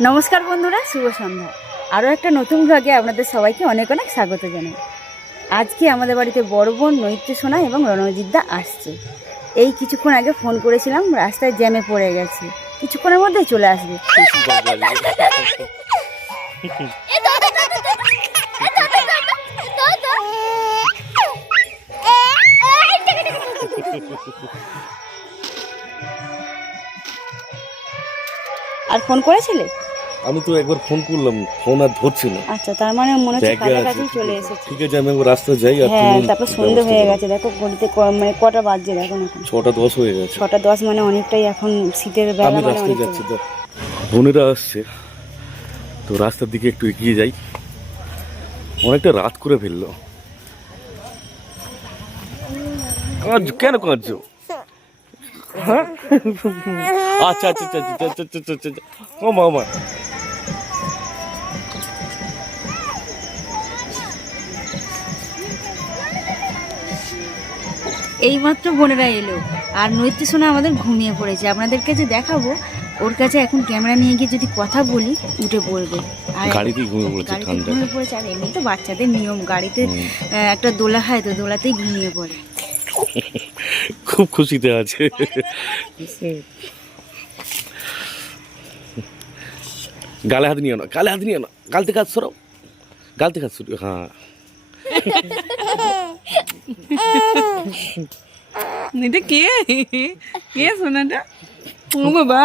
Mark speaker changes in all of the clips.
Speaker 1: নমস্কার বন্ধুরা, শুভ সন্ধ্যা। আরও একটা নতুন ভাগে আপনাদের সবাইকে অনেক অনেক স্বাগত জানাই। আজকে আমাদের বাড়িতে বড় বোন নৈত্য সোনা এবং রণজিৎদা আসছে। এই কিছুক্ষণ আগে ফোন করেছিলাম, রাস্তায় জ্যামে পড়ে গেছে। কিছুক্ষণের মধ্যে চলে আসবে। আর ফোন করেছিলে?
Speaker 2: আমি তো একবার ফোন করলাম ফোন আর ধরছে না।
Speaker 1: আচ্ছা তার মানে মনে হচ্ছে কাছাকাছি চলে এসেছে।
Speaker 2: ঠিক আছে আমি একবার রাস্তায় যাই আর
Speaker 1: হ্যাঁ তারপর সন্ধে হয়ে গেছে দেখো ঘড়িতে মানে কটা বাজছে দেখো না
Speaker 2: ছটা দশ হয়ে গেছে।
Speaker 1: ছটা দশ মানে অনেকটাই এখন শীতের বেলা
Speaker 2: আমি রাস্তায় যাচ্ছি তো বোনেরা আসছে। তো রাস্তার দিকে একটু এগিয়ে যাই। অনেকটা রাত করে ফেলল। কাঁদছো কেন কাঁদছো? আচ্ছা আচ্ছা আচ্ছা আচ্ছা আচ্ছা আচ্ছা আচ্ছা আচ্ছা। ও মামা
Speaker 1: এইমাত্র বোনেরা এলো। আর নৈত্য সোনা আমাদের ঘুমিয়ে পড়েছে। আপনাদের কাছে দেখাবো ওর কাছে এখন ক্যামেরা নিয়ে গিয়ে যদি কথা বলি উঠে পড়বে। আর
Speaker 2: গাড়িতেই ঘুমিয়ে পড়েছে? ঠান্ডা।
Speaker 1: ঘুমিয়ে পড়েছে? আর এমনি তো বাচ্চাদের নিয়ম গাড়িতে একটা দোলা হয় তো দোলাতেই ঘুমিয়ে পড়ে।
Speaker 2: খুব খুশিতে আছে। গালে হাত নিও না গালে হাত নিও না গাল থেকে হাত সরাও গাল থেকে হাত সরিও হ্যাঁ।
Speaker 3: এটা কে? কে সোনাটা? ও বাবা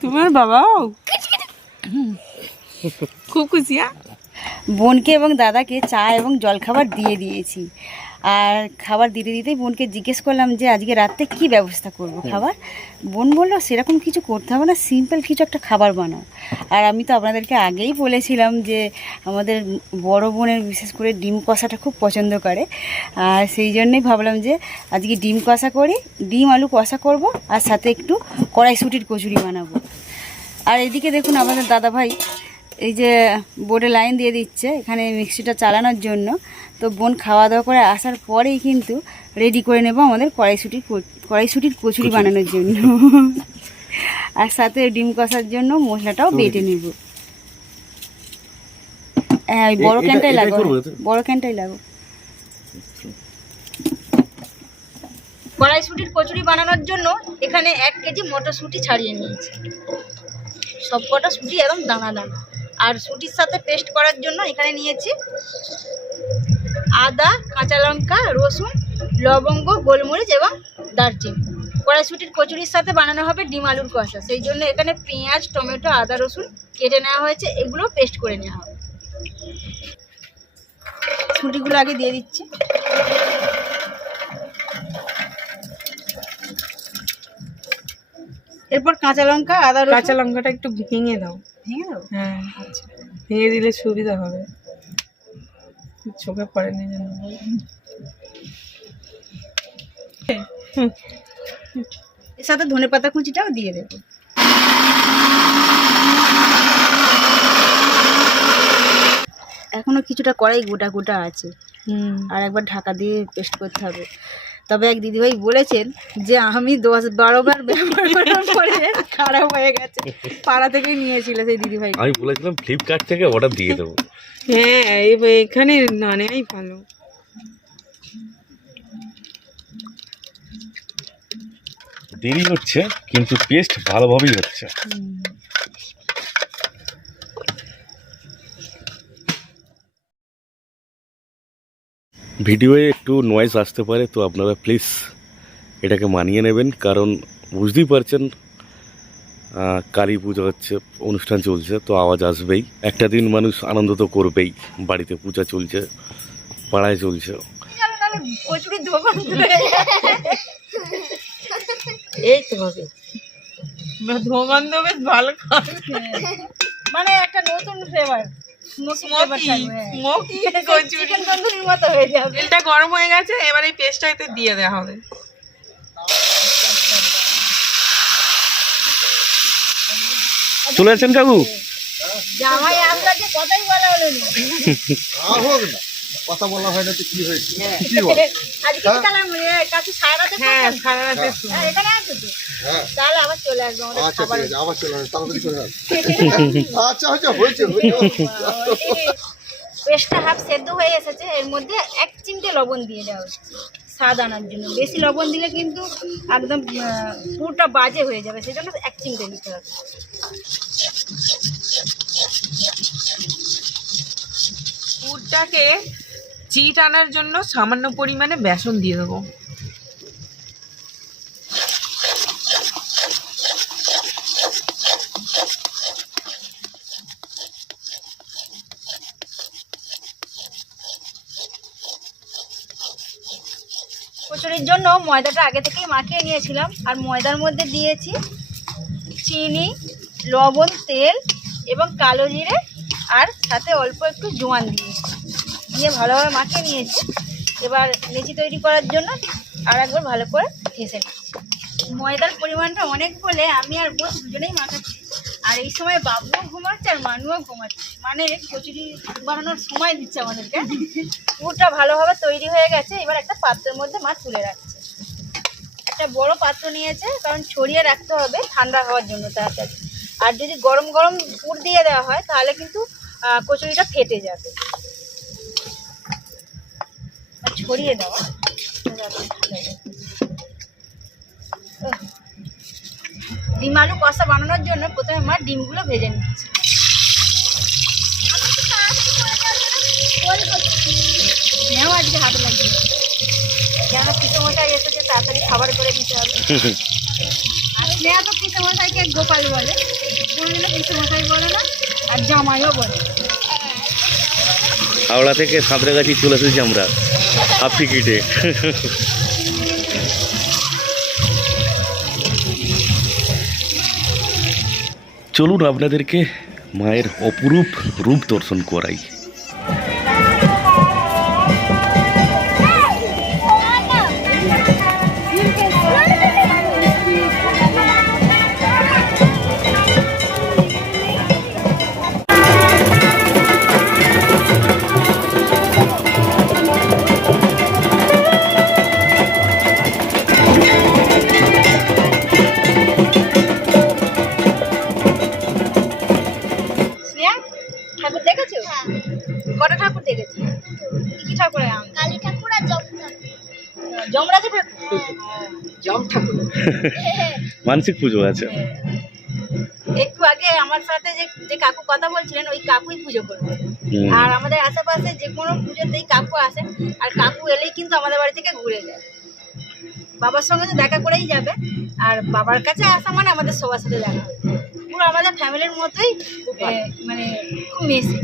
Speaker 3: তোমার বাবা খুব খুশি হ্যাঁ?
Speaker 1: বোনকে এবং দাদাকে চা এবং জলখাবার দিয়ে দিয়েছি। আর খাবার দিতে দিতেই বোনকে জিজ্ঞেস করলাম যে আজকে রাত্রে কি ব্যবস্থা করব খাবার? বোন বলল সেরকম কিছু করতে হবে না সিম্পল কিছু একটা খাবার বানাও। আর আমি তো আপনাদেরকে আগেই বলেছিলাম যে আমাদের বড় বোনের বিশেষ করে ডিম কষাটা খুব পছন্দ করে। আর সেই জন্যই ভাবলাম যে আজকে ডিম কষা করি ডিম আলু কষা করব আর সাথে একটু কড়াইশুটির কচুরি বানাবো। আর এদিকে দেখুন আমাদের দাদা ভাই এই যে বোর্ডে লাইন দিয়ে দিচ্ছে এখানে মিক্সিটা চালানোর জন্য। তো বোন খাওয়া দাওয়া করে আসার পরেই কিন্তু রেডি করে নেব আমাদের কড়াইশুটির কড়াইশুটির কচুরি বানানোর জন্য। আর সাথে ডিম কষার জন্য মশলাটাও বেটে নেব। হ্যাঁ ওই বড় ক্যানটাই
Speaker 2: এটাই
Speaker 1: লাগো
Speaker 2: করব
Speaker 1: হ্যাঁ, বড় ক্যানটাই লাগো কড়াইশুটির কচুরি বানানোর জন্য এখানে এক কেজি মটরশুঁটি ছাড়িয়ে নিয়েছি। সব কটা শুটি একদম দানা দানা আর শুটির সাথে পেস্ট করার জন্য এখানে নিয়েছি আদা কাঁচা লঙ্কা রসুন লবঙ্গ গোলমরিচ এবং দারচিনি। কড়াইশুটির কচুরির সাথে বানানো হবে ডিম আলুর কষা। সেই জন্য এখানে পেঁয়াজ টমেটো আদা রসুন কেটে নেওয়া হয়েছে। এগুলো পেস্ট করে নেওয়া হবে। শুটিগুলো আগে দিয়ে দিচ্ছি। এরপর কাঁচা লঙ্কা আদা
Speaker 3: কাঁচা লঙ্কাটা একটু ভেঙে দাও।
Speaker 1: ভেঙে দেবো?
Speaker 3: হ্যাঁ। ভেঙে দিলে সুবিধা হবে। চোখে পড়েনি
Speaker 1: সাথে ধনে পাতা কুচিটাও দিয়ে দেবো। এখনও কিছুটা কড়াই গোটা গোটা আছে। আর একবার ঢাকা দিয়ে পেস্ট করতে হবে। তবে এক দিদিভাই বলেছেন যে আমি দশ বারো বার ব্যবহার করার পরে খারাপ হয়ে গেছে। পাড়া থেকেই নিয়েছিল সেই দিদিভাই।
Speaker 2: আমি বলেছিলাম ফ্লিপকার্ট থেকে অর্ডার দিয়ে দেবো।
Speaker 3: হ্যাঁ এখানে না নেওয়াই ভালো।
Speaker 2: দেরি হচ্ছে কিন্তু পেস্ট ভালোভাবেই হচ্ছে। ভিডিওয়ে একটু নয়েজ আসতে পারে তো আপনারা প্লিজ এটাকে মানিয়ে নেবেন। কারণ বুঝতেই পারছেন কালী পুজো হচ্ছে অনুষ্ঠান চলছে তো আওয়াজ আসবেই। একটা দিন মানুষ আনন্দ তো করবেই বাড়িতে পূজা চলছে পাড়ায় চলছে।
Speaker 1: এই তো হবে।
Speaker 3: ধোগন্ধ বেশ ভালো।
Speaker 1: মানে একটা নতুন ফ্লেভার হয়ে।
Speaker 3: তেলটা গরম হয়ে গেছে এবার এই পেস্টটা এতে দিয়ে দেওয়া হবে।
Speaker 2: চলে কাকু।
Speaker 1: জামাই আপনাকে কথাই বলা হলো না।
Speaker 4: কথা বলা হয় না তো কি হয়েছে? কি বল?
Speaker 5: আজকে
Speaker 4: হ্যাঁ।
Speaker 5: চলে আসব
Speaker 4: আচ্ছা আচ্ছা আচ্ছা হয়েছে হয়েছে।
Speaker 5: পেস্টটা হাফ সেদ্ধ হয়ে এসেছে এর মধ্যে এক চিমটে লবণ দিয়ে দেওয়া হচ্ছে স্বাদ আনার জন্য। বেশি লবণ দিলে কিন্তু একদম পুরোটা বাজে হয়ে যাবে সেই জন্য এক চিমটে দিতে হবে।
Speaker 3: পুরটাকে চিট আনার জন্য সামান্য পরিমাণে বেসন দিয়ে দেবো।
Speaker 5: কচুরির জন্য ময়দাটা আগে থেকেই মাখিয়ে নিয়েছিলাম, আর ময়দার মধ্যে দিয়েছি চিনি, লবণ, তেল এবং কালো জিরে, আর সাথে অল্প একটু জোয়ান দিয়েছি দিয়ে ভালোভাবে মাখিয়ে নিয়েছি। এবার লেচি তৈরি করার জন্য আর একবার ভালো করে ঘেঁষে নিচ্ছি। ময়দার পরিমাণটা অনেক বলে আমি আর বোন দুজনেই মাখাচ্ছি। আর এই সময় বাবুও ঘুমাচ্ছে আর মানুও ঘুমাচ্ছে। মানে কচুরি বানানোর সময় দিচ্ছে আমাদেরকে। পুরটা ভালোভাবে তৈরি হয়ে গেছে। এবার একটা পাত্রের মধ্যে মা তুলে রাখছে। একটা বড় পাত্র নিয়েছে, কারণ ছড়িয়ে রাখতে হবে ঠান্ডা হওয়ার জন্য তাড়াতাড়ি। আর যদি গরম গরম পুর দিয়ে দেওয়া হয়, তাহলে কিন্তু কচুরিটা ফেটে যাবে। ছড়িয়ে দেওয়া। ডিম আলু কষা বানানোর জন্য প্রথমে মা ডিমগুলো ভেজে নিচ্ছে। স্নেহাও আজকে হাতে লাগিয়ে। কেন পিসমশাই এসেছে, তাড়াতাড়ি খাবার করে দিতে হবে। আর স্নেহা তো পিসমশাইকে গোপাল বলে। কোনোদিনও পিসমশাই বলে না, আর জামাইও বলে।
Speaker 2: হাওড়া থেকে সাঁতরাগাছি চলে এসেছি আমরা। হাফ টিকিটে চলুন আপনাদেরকে মায়ের অপরূপ রূপ দর্শন করাই।
Speaker 5: ঠাকুর দেখেছ? কটা ঠাকুর দেখেছ? কি কি
Speaker 6: কালী ঠাকুর আর
Speaker 5: যমরাজা ঠাকুর।
Speaker 3: জম ঠাকুর?
Speaker 2: মানসিক পুজো আছে।
Speaker 5: একটু আগে আমার সাথে যে যে কাকু কথা বলছিলেন ওই কাকুই পুজো করবে। আর আমাদের আশেপাশে যে কোনো পুজোতেই কাকু আসে আর কাকু এলেই কিন্তু আমাদের বাড়ি থেকে ঘুরে যায়। বাবার সঙ্গে তো দেখা করেই যাবে আর বাবার কাছে আসা মানে আমাদের সবার সাথে দেখা হবে পুরো আমাদের ফ্যামিলির মতোই মানে খুব মেশে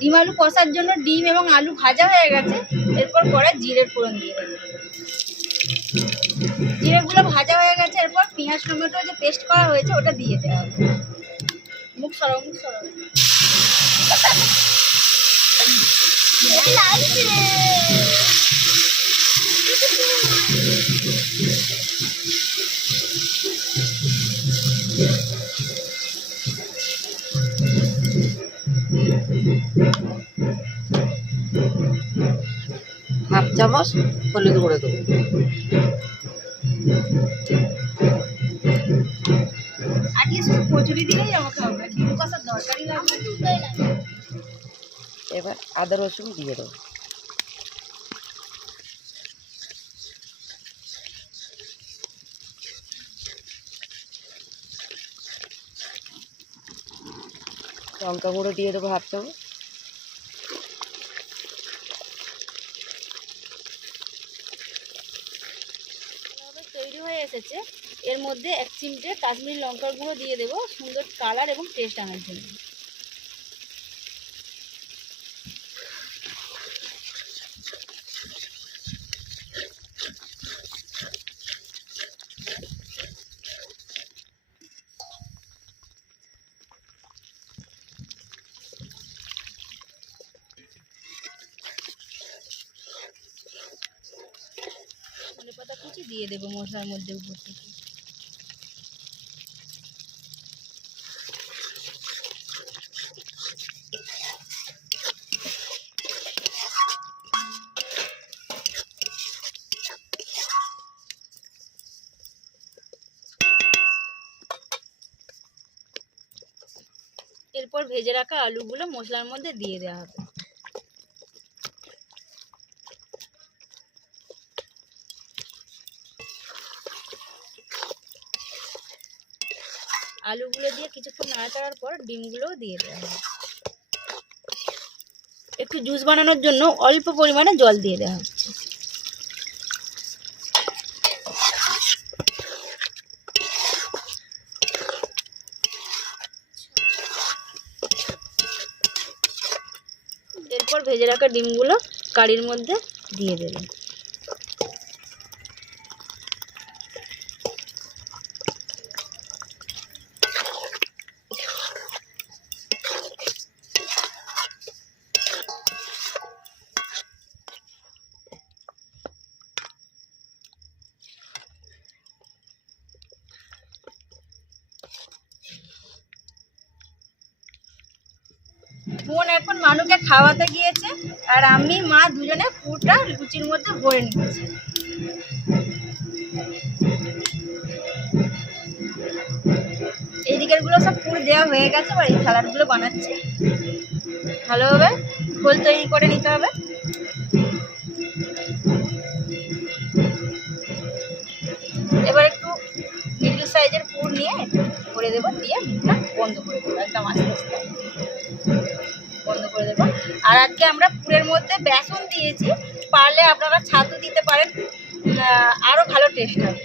Speaker 5: ডিম আলু কষার জন্য ডিম এবং আলু ভাজা হয়ে গেছে এরপর পরে জিরের ফোড়ন দিয়ে দেবে। জিরেগুলো ভাজা হয়ে গেছে এরপর পেঁয়াজ টমেটো যে পেস্ট করা হয়েছে ওটা দিয়ে দেওয়া হবে মুখ সরাও মুখ সরাও
Speaker 3: চামচ হলুদ গুঁড়ো দেবো। এবার আদা রসুন দিয়ে দেবো। লঙ্কা গুঁড়ো দিয়ে দেবো হাফ চামচ
Speaker 5: ভালোভাবে তৈরি হয়ে এসেছে। এর মধ্যে এক চিমটে কাশ্মীরি লঙ্কার গুঁড়ো দিয়ে দেবো। সুন্দর কালার এবং টেস্ট আনার জন্য। লঙ্কা কুচি দিয়ে দেবো মশলার মধ্যে উপর থেকে। এরপর ভেজে রাখা আলুগুলো মশলার মধ্যে দিয়ে দেওয়া হবে। আলুগুলো দিয়ে কিছুক্ষণ নাড়াচাড়ার পর ডিমগুলোও দিয়ে দেওয়া হবে একটু জুস বানানোর জন্য অল্প পরিমাণে জল দিয়ে দেওয়া হচ্ছে। এরপর ভেজে রাখা ডিমগুলো কারির মধ্যে দিয়ে দেবেন বোন এখন মানুকে খাওয়াতে গিয়েছে আর আমি, মা দুজনে পুরটা লুচির মধ্যে ভরে নিয়েছি এই দিকেরগুলো সব পুর দেওয়া হয়ে গেছে বা এই স্যালাডগুলো বানাচ্ছি। ভালোভাবে ফুল তৈরি করে নিতে হবে। বেসন দিয়েছি পারলে আপনারা ছাতু দিতে পারেন আহ, আরও ভালো টেস্ট হবে।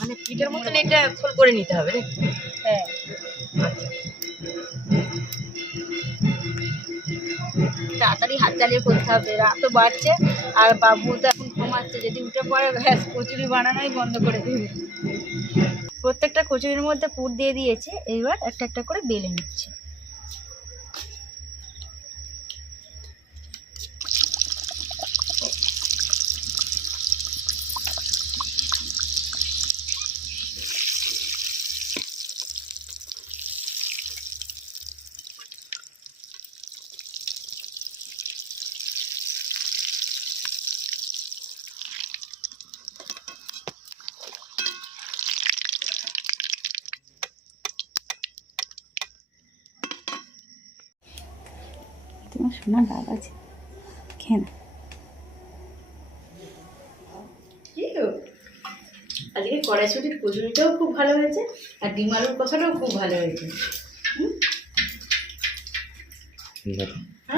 Speaker 3: মানে পিঠের মতন এটা ফুল করে নিতে হবে নাকি?
Speaker 5: হ্যাঁ। তাড়াতাড়ি হাত চালিয়ে করতে হবে রাত তো বাড়ছে আর বাবু তো এখন ঘুমাচ্ছে যদি উঠে পড়ে ব্যাস কচুরি বানানোই বন্ধ করে দেবে। প্রত্যেকটা কচুরির মধ্যে পুর দিয়ে দিয়েছে এইবার একটা একটা করে বেলে নিচ্ছি। শোনা ডাব আছে খেয়ে না
Speaker 6: আজকে কড়াইশুটির কচুরিটাও খুব ভালো হয়েছে আর ডিম আলুর কষাটাও খুব ভালো হয়েছে।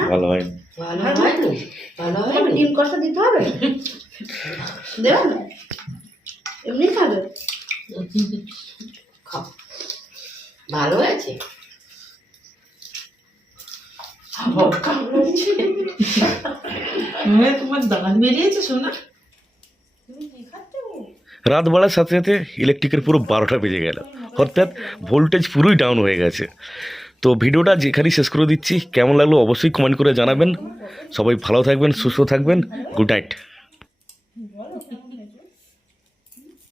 Speaker 2: ভালো হয়নি।
Speaker 6: ভালো হয়নি? ভালো হয় ডিম কষা দিতে হবে? দেওয়া না? এমনি খাবে? খাও। ভালো হয়েছে?
Speaker 2: রাত বাড়ার সাথে সাথে ইলেকট্রিকের পুরো বারোটা বেজে গেল। অর্থাৎ ভোল্টেজ পুরোই ডাউন হয়ে গেছে। তো ভিডিওটা যেখানেই শেষ করে দিচ্ছি, কেমন লাগল অবশ্যই কমেন্ট করে জানাবেন। সবাই ভালো থাকবেন, সুস্থ থাকবেন। Good night